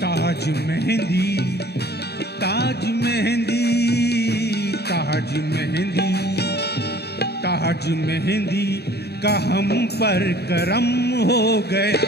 ताज मेहंदी, ताज मेहंदी, ताज मेहंदी, ताज मेहंदी का हम पर करम हो गया।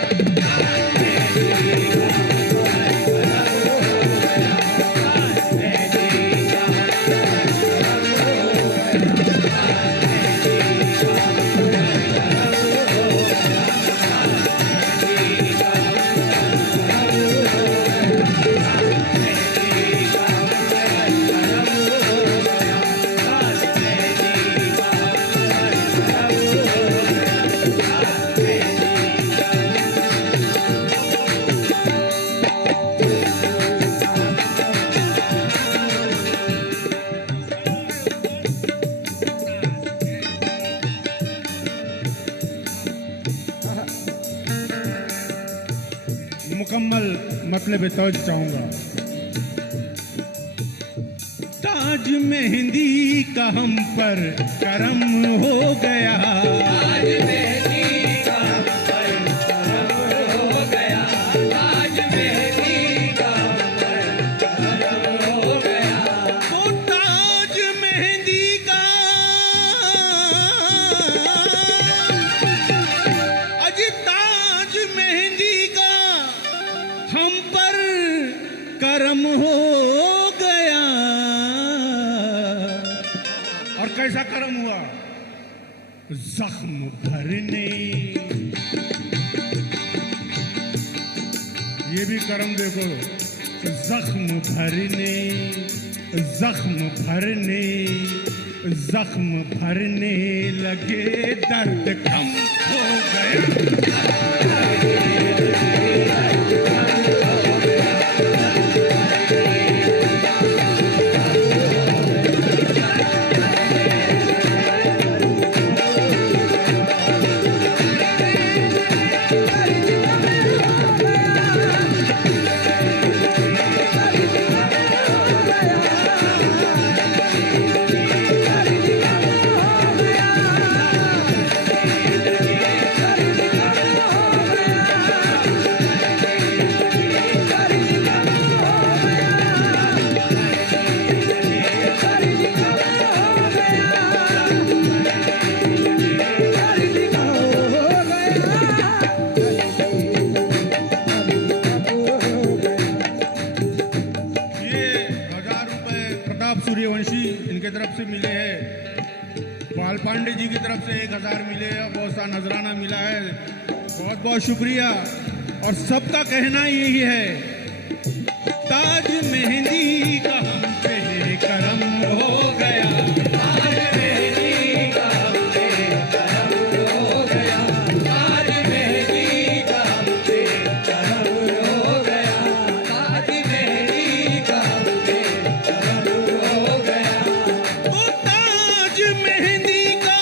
मुकम्मल मतलब तवज चाहूंगा। ताज मेहंदी का हम पर करम हो गया, ताज मेहंदी का हम पर करम हो गया, ताज मेहंदी का हम पर करम हो गया। तो ताज मेहंदी का अज ताज मेहंदी का हम पर करम हो गया। और कैसा करम हुआ? जख्म भरने, ये भी करम देखो, जख्म भरने, जख्म भरने, जख्म भरने लगे, दर्द कम हो गया। सूर्यवंशी इनके तरफ से मिले हैं, पाल पांडे जी की तरफ से 1000 मिले हैं, बहुत सा नजराना मिला है, बहुत बहुत शुक्रिया। और सबका कहना यही है, ताज मेहंदी का हम पे करम हो गया, ताज मेहंदी का हम पे करम हो गया, ताज मेहंदी का हम पे करम हो गया, ताज मेहंदी का हम पे करम हो गया। तो ताज मेहंदी का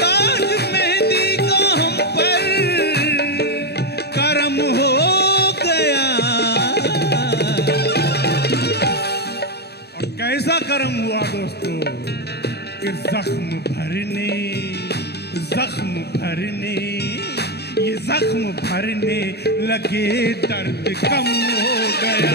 ताज मेहंदी का हम पर करम हो गया। और कैसा करम हुआ दोस्तों कि जख्म भरने, जख्म भरने, ये जख्म भरने लगे, दर्द कम हो गया।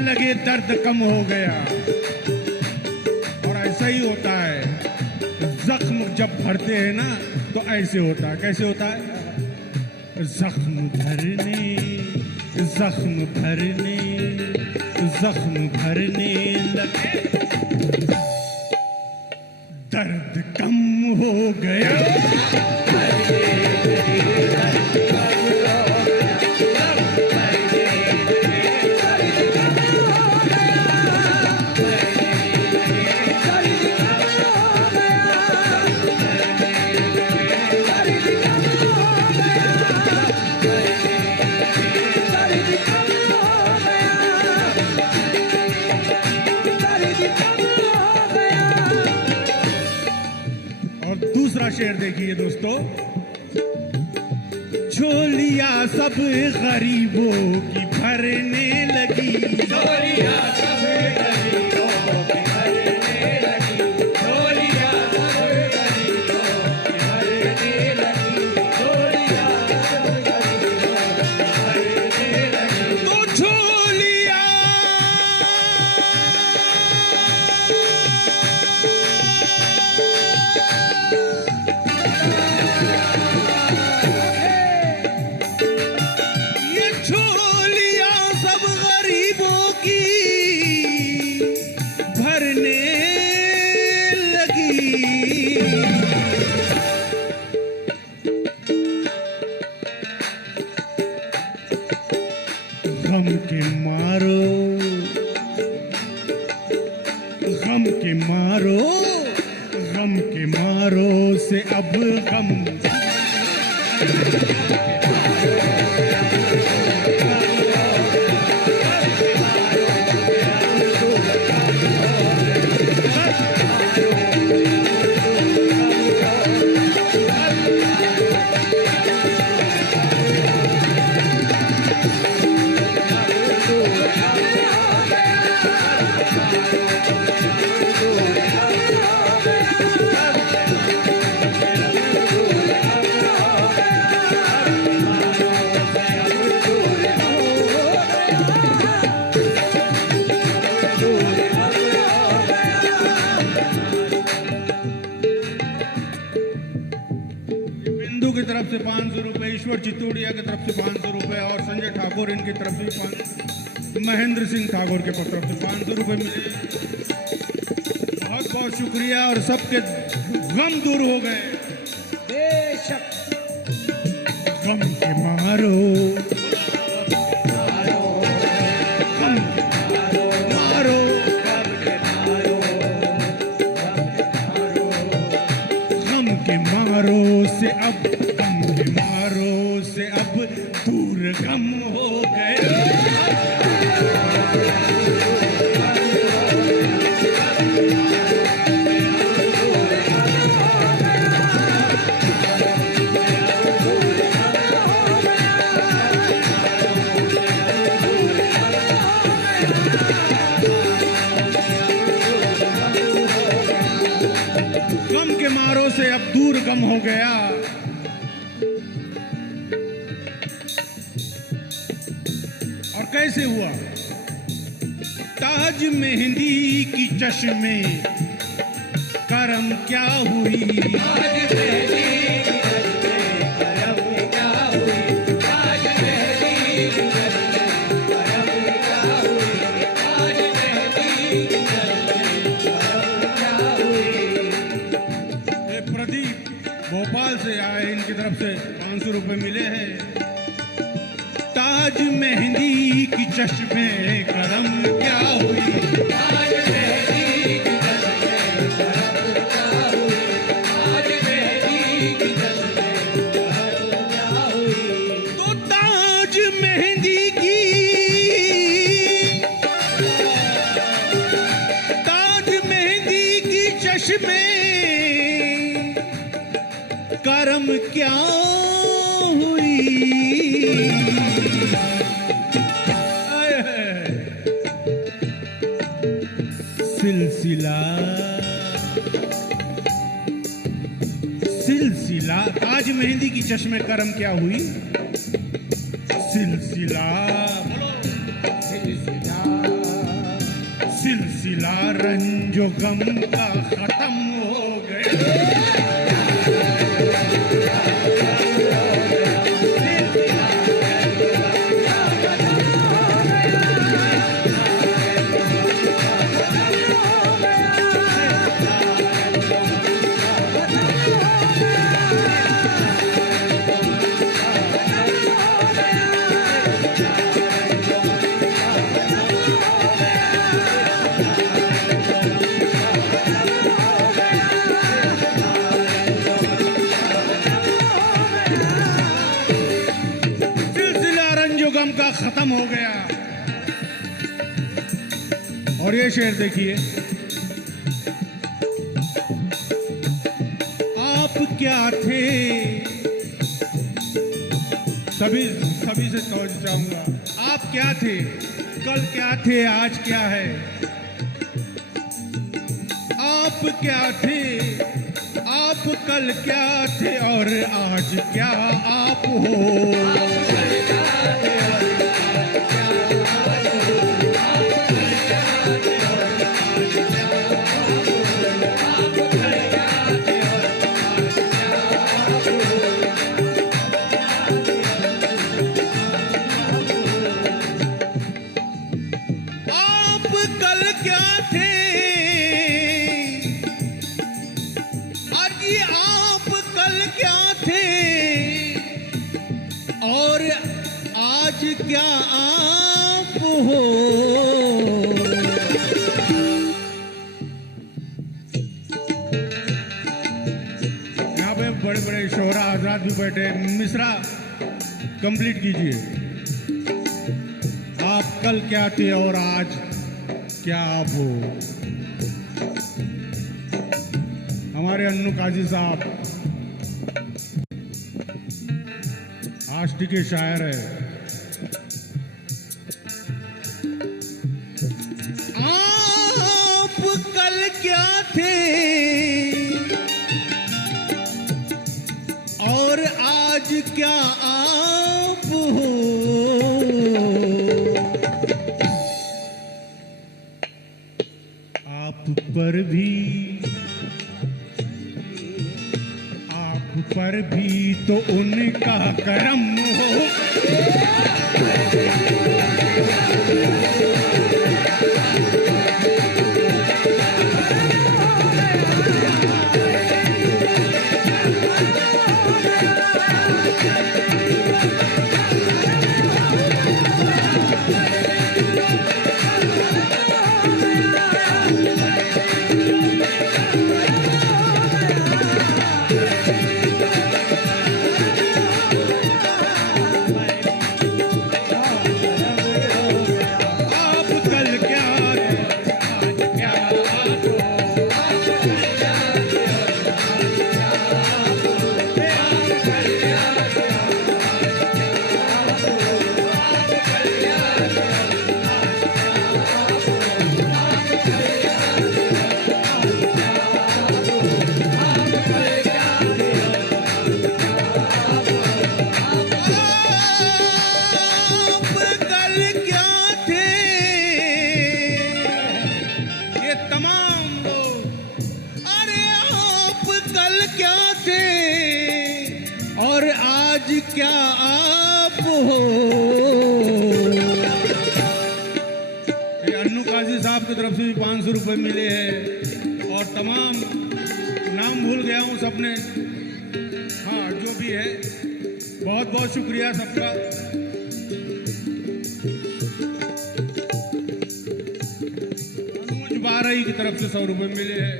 लगे, दर्द कम हो गया। और ऐसा ही होता है, जख्म जब भरते हैं ना तो ऐसे होता है। कैसे होता है? जख्म भरने जख्म भरने लगे, दर्द कम हो गया। और दूसरा शेर देखिए दोस्तों, झोलियां सब गरीबों की भरने लगी, झोलियां सब गरीबों की भरने लगी, झोलियां सब गरीबों की भरने लगी, झोलियां सब गरीबों की भरने लगी। तो झोलियां ये झोलियां सब गरीबों की भरने लगी। गम के मारो, गम के मारो, गम के मारो से अब गम, बिंदु की तरफ से 500 रुपए, ईश्वर चितौड़िया की तरफ से 500 रुपए और संजय ठाकुर इनकी तरफ से 500, महेंद्र सिंह ठाकुर के तरफ से 500 रुपए मिले। बहुत बहुत शुक्रिया और सबके गम दूर हो गए। बेशक गम के मारो, गम के मारो, गम के मारो से अब, गम के मारो से अब दूर गम हो गए। गम के मारो से अब दूर गम हो गया। और कैसे हुआ? ताज मेहंदी की चश्मे करम क्या हुई, आज मेरी करम क्या हुई, आज मेरी करम क्या हुई, आज मेरी करम क्या हुई। ये प्रदीप भोपाल से आए, इनकी तरफ से 500 रुपए मिले हैं। ताज मेहंदी की चश्मे करम क्या हुई, आज मेरी करम क्या हुई, आज मेरी करम क्या हुई। तो ताज मेहंदी की, ताज मेहंदी की चश्मे करम क्या हुई। सिलसिला, सिलसिला, ताज मेहंदी की चश्मे करम क्या हुई। सिलसिला, सिलसिला रंजो गम का खत्म हो गया। नाम का खत्म हो गया। और ये शेर देखिए, आप क्या थे, सभी से चाहूंगा, आप क्या थे, कल क्या थे, आज क्या है। आप क्या थे, आप कल क्या थे और आज क्या आप हो। आप कल क्या थे, अजी आप कल क्या थे और आज क्या आप हो। यहाँ पे बड़े बड़े शोहरा हजरात भी बैठे हैं, मिश्रा कंप्लीट कीजिए। आप कल क्या थे और आज क्या आप हो। हमारे अन्नू काजी साहब आष्टी के शायर है। आप कल क्या थे और आज क्या आप हो। आप पर भी तो उनका करम हो। क्या आप हो। ये अन्नू काजी साहब की तरफ से भी 500 रुपये मिले हैं और तमाम नाम भूल गया हूँ सबने, हाँ जो भी है बहुत बहुत शुक्रिया सबका। अनुज बारही की तरफ से 100 रुपये मिले हैं,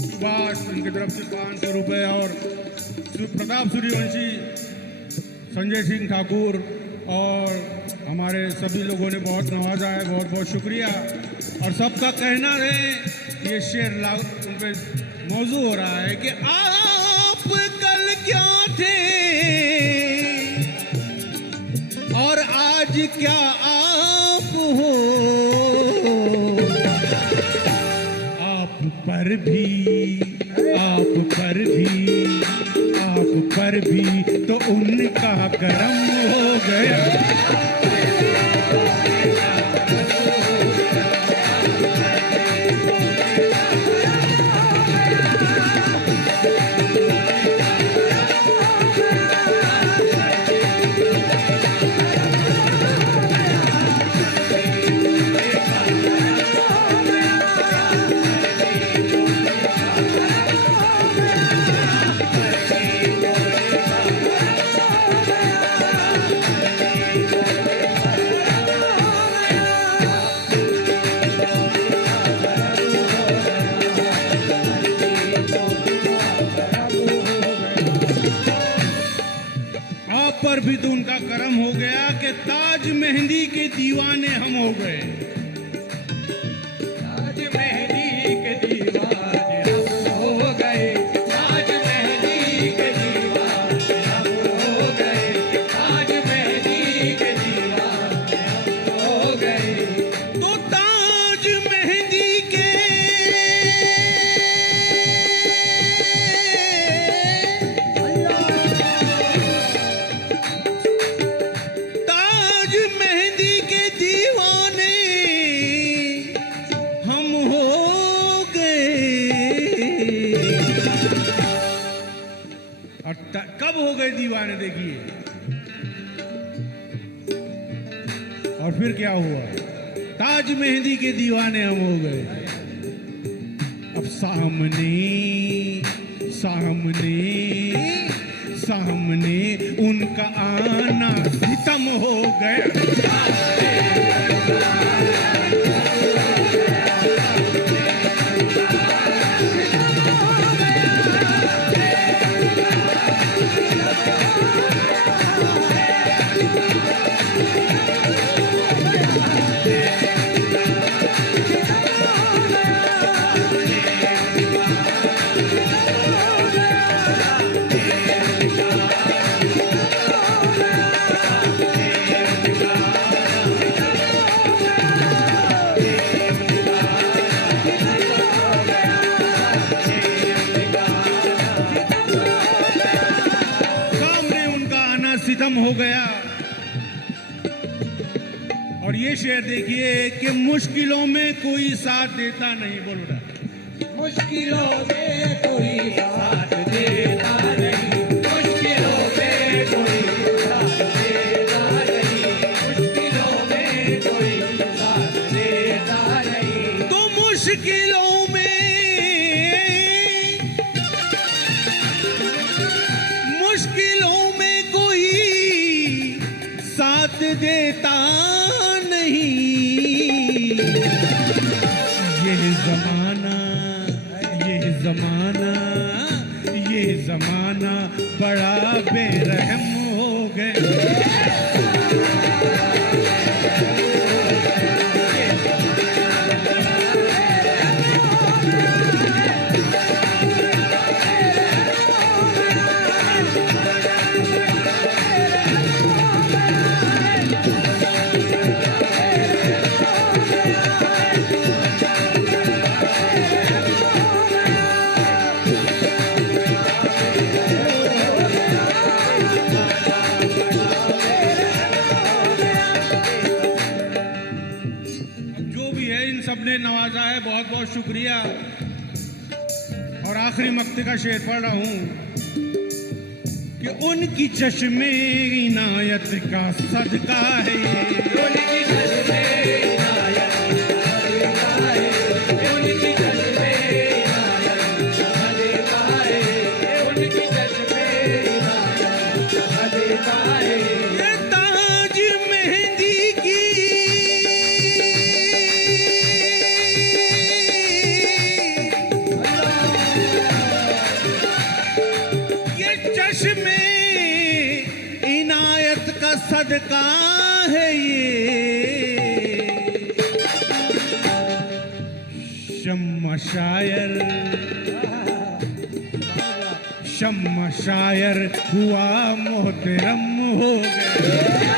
सुभाष इनकी तरफ से 500 रुपये और प्रताप सूर्यवंशी, संजय सिंह ठाकुर और हमारे सभी लोगों ने बहुत नवाजा है, बहुत बहुत शुक्रिया। और सबका कहना है, ये शेर उन पे मौजू हो रहा है कि आप कल क्या थे और आज क्या आप हो। आप पर भी तो उनका करम हो गया। आप पर भी तो उनका करम हो गया कि ताज मेहंदी के दीवाने हम हो गए। ताज मेहंदी के दीवाने हम हो गए, ताज मेहंदी के दीवाने हम हो गए, ताज मेहंदी के दीवाने हम हो गए। तो ताज मेहंदी के ताज मेहंदी के दीवाने हम हो गए। और कब हो गए दीवाने देखिए। और फिर क्या हुआ? ताज मेहंदी के दीवाने हम हो गए। अब सामने सामने सामने उनका आना सितम हो गया। सामने उनका आना सितम हो गया। और ये शेर देखिए कि मुश्किलों में कोई साथ देता नहीं। बोलो ना, मुश्किलों में कोई साथ देता नहीं, मुश्किलों में कोई साथ देता नहीं, मुश्किलों में कोई साथ देता नहीं। तो मुश्किलों में कोई साथ देता नहीं। ये जमाना ये जमाना ये जमाना बड़ा बेरहम हो गया। सबने नवाजा है, बहुत बहुत शुक्रिया। और आखिरी मक्ते का शेर पढ़ रहा हूं कि उनकी चश्मे इनायत का सदका है ये, उनकी चश्मे इनायत का सदका है, उनकी चश्मे इनायत का सदका है, उनकी चश्मे इनायत का सदका है। ये ताज मेहंदी की चश्मे इनायत का सदका है ये। शम्मा शायर हुआ मोहतरम हो गया।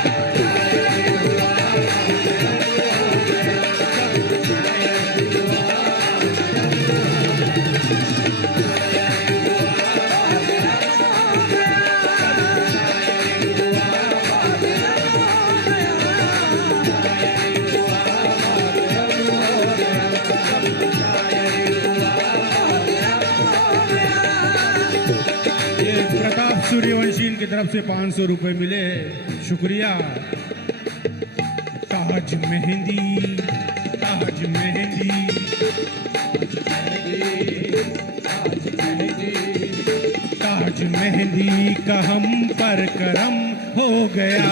प्रताप सूर्यवंशी की तरफ से 500 रुपए मिले, शुक्रिया। ताज मेहंदी ताज मेहंदी ताज मेहंदी का हम पर करम हो गया।